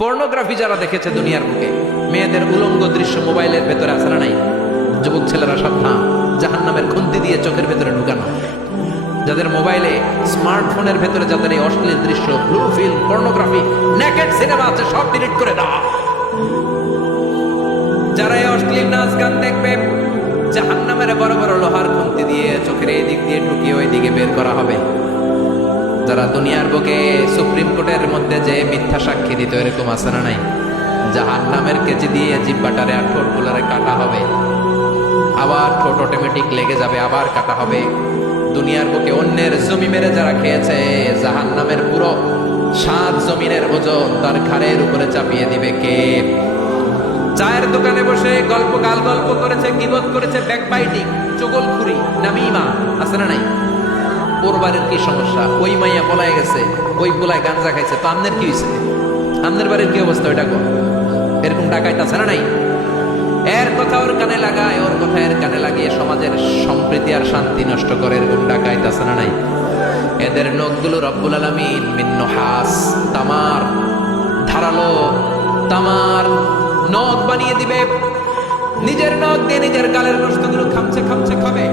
Pornography যারা দেখেছে দুনিয়ার বুকে, মেয়েদের উলঙ্গ দৃশ্য মোবাইলের ভেতরে আছে না নাই? যুবক ছেলেরা সাবধান, জাহান্নামের খুন্তি দিয়ে চোখের ভেতরে ঢুকানো। যাদের মোবাইলে স্মার্টফোনের ভেতরে যাদের এই অশ্লীল দৃশ্য, blue film, pornography, naked cinema আছে, সব ডিলিট করে দাও। যারা এই অশ্লীল নাচ গান দেখবে, জাহান্নামের বড় বড় লোহার খুন্তি দিয়ে চোখের এই দিক দিয়ে ঢুকিয়ে ওই দিকে বের করা হবে। যারা দুনিয়ার বুকে সুপ্রিম কোর্টের মধ্যে যে মিথ্যা সাক্ষী দিত, এরকম আছে না নাই? জাহান্নামের কেচি দিয়ে জিব্বাটারে আর ঠোঁটগুলোরে কাটা হবে, আবার ঠোঁট অটোমেটিক লেগে যাবে, আবার কাটা হবে। দুনিয়ার বুকে অন্যের জমি মেরে যারা খেয়েছে, জাহান্নামের পুরো 7 জমিনের ওজন তার ঘাড়ের উপরে চাপিয়ে দিবে কে? চায়ের দোকানে বসে গল্প করেছে, গীবত করেছে, ব্যাকবাইটিং, চুগলখুরি, নামিমা, আছে না নাই? ওর বাড়ির কি সমস্যা? ওই মাইয়া পলায় গেছে, ওই পোলায় গাঞ্জা খাইছে, তো আমনের কি হয়েছে? আমনের বাড়ির কি অবস্থা? ওইটা কোন এরকম ডাকাইতে আছে না নাই? এর কথা ওর কানে লাগায়, ওর কথা এর কানে লাগিয়ে সমাজের সম্প্রীতি আর শান্তি নষ্ট করে, এরকম ডাকাইতে আছে না নাই? এদের নখগুলো রব্বুল আলামিন মিন নুহাস, তামার, ধারালো তামার নখ বানিয়ে দিবে। নিজের নখ দিয়ে নিজের গালের গোশতগুলো খামছে খাবে।